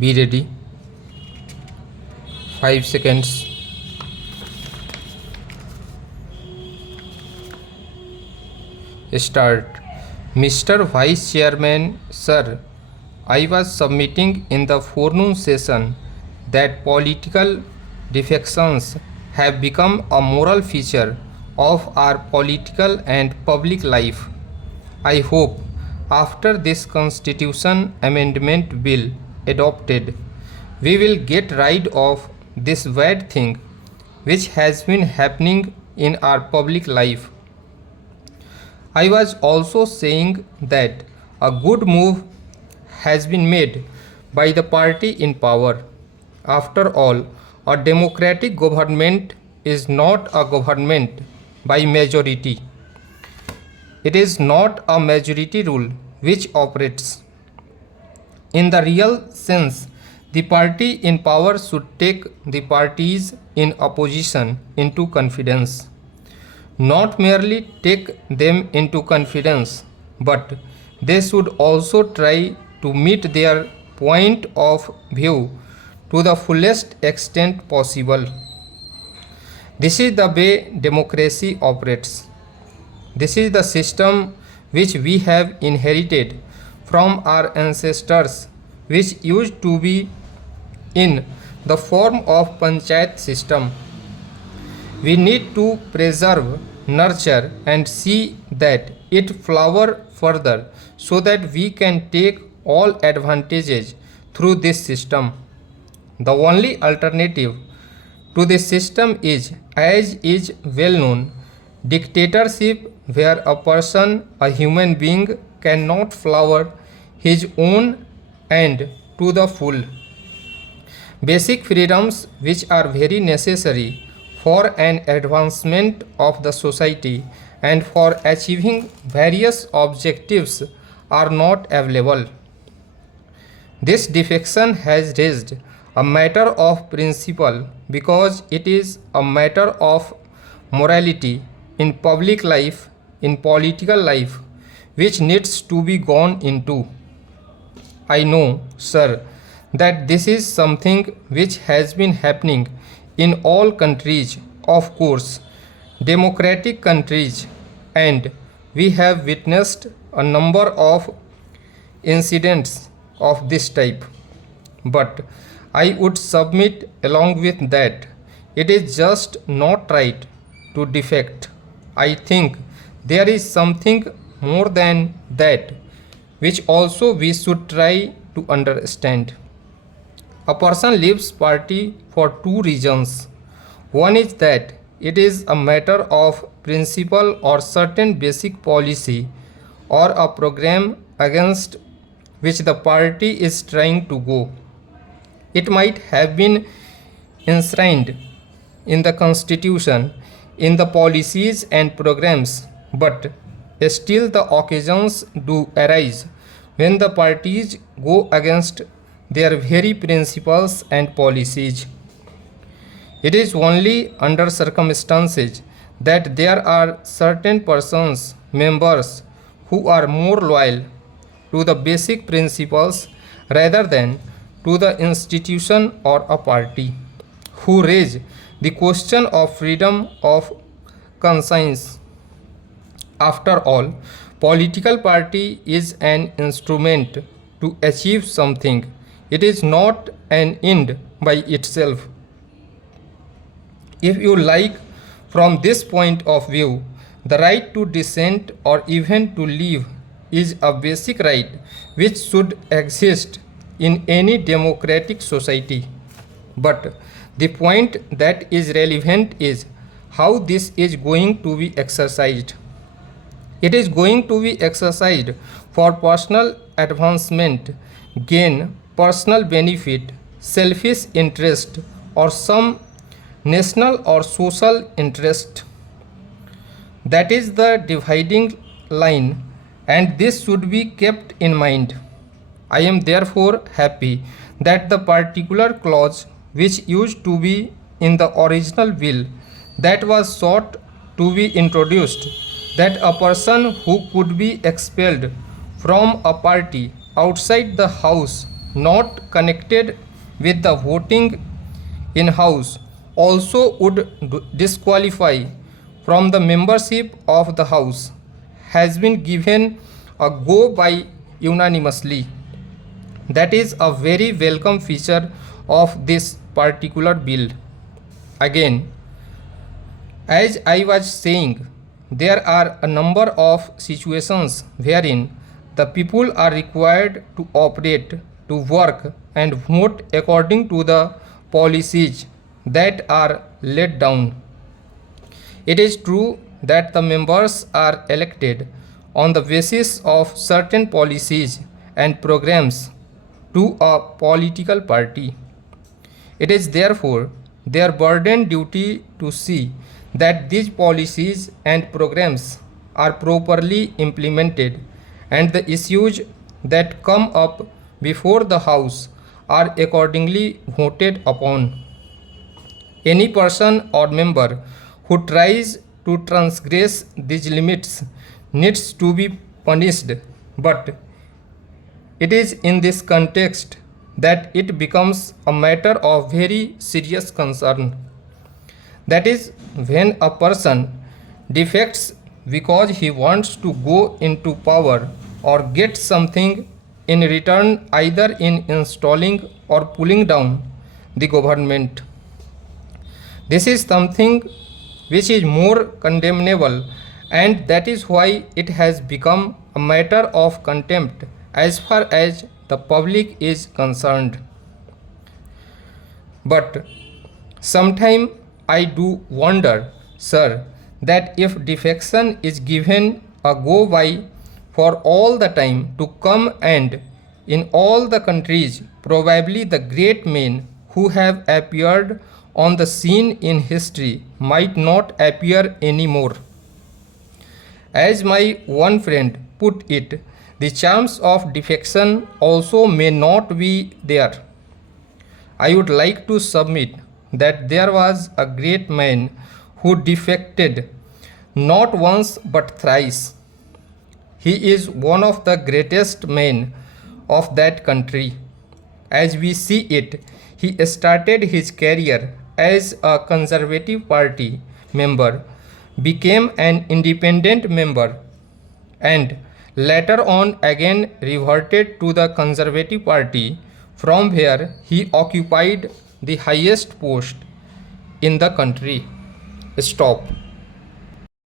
Be ready. 5 seconds. Start. Mr. Vice Chairman, sir, I was submitting in the forenoon session that political defections have become a moral feature of our political and public life. I hope after this Constitution Amendment Bill adopted, we will get rid of this bad thing which has been happening in our public life. I was also saying that a good move has been made by the party in power. After all, a democratic government is not a government by majority. It is not a majority rule which operates. In the real sense, the party in power should take the parties in opposition into confidence. Not merely take them into confidence, but they should also try to meet their point of view to the fullest extent possible. This is the way democracy operates. This is the system which we have inherited from our ancestors, which used to be in the form of panchayat system. We need to preserve, nurture and see that it flower further so that we can take all advantages through this system. The only alternative to this system is, as is well known, dictatorship, where a person, a human being, cannot flower his own end to the full. Basic freedoms which are very necessary for an advancement of the society and for achieving various objectives are not available. This defection has raised a matter of principle because it is a matter of morality in public life, in political life, which needs to be gone into. I know, sir, that this is something which has been happening in all countries, of course, democratic countries, and we have witnessed a number of incidents of this type. But I would submit along with that it is just not right to defect. I think there is something more than that which also we should try to understand. A person leaves party for two reasons. One is that it is a matter of principle or certain basic policy or a program against which the party is trying to go. It might have been enshrined in the constitution, in the policies and programs, but still the occasions do arise when the parties go against their very principles and policies. It is only under circumstances that there are certain persons, members, who are more loyal to the basic principles rather than to the institution or a party, who raise the question of freedom of conscience. After all, political party is an instrument to achieve something. It is not an end by itself. If you like, from this point of view, the right to dissent or even to live is a basic right which should exist in any democratic society. But the point that is relevant is how this is going to be exercised. It is going to be exercised for personal advancement, gain, personal benefit, selfish interest, or some national or social interest. That is the dividing line, and this should be kept in mind. I am therefore happy that the particular clause which used to be in the original bill that was sought to be introduced, that a person who could be expelled from a party outside the house not connected with the voting in house also would disqualify from the membership of the house has been given a go by unanimously. That is a very welcome feature of this particular bill. Again, as I was saying, there are a number of situations wherein the people are required to operate, to work and vote according to the policies that are laid down. It is true that the members are elected on the basis of certain policies and programs to a political party. It is therefore their burden duty to see that these policies and programs are properly implemented and the issues that come up before the House are accordingly voted upon. Any person or member who tries to transgress these limits needs to be punished, but it is in this context that it becomes a matter of very serious concern. That is, when a person defects because he wants to go into power or get something in return, either in installing or pulling down the government. This is something which is more condemnable, and that is why it has become a matter of contempt as far as the public is concerned. But sometime I do wonder, sir, that if defection is given a go by for all the time to come, and in all the countries probably the great men who have appeared on the scene in history might not appear anymore. As my one friend put it, the charms of defection also may not be there. I would like to submit that there was a great man who defected not once but thrice. He is one of the greatest men of that country. As we see it, he started his career as a Conservative Party member, became an independent member, and later on again reverted to the Conservative Party, from where he occupied the highest post in the country. Stop.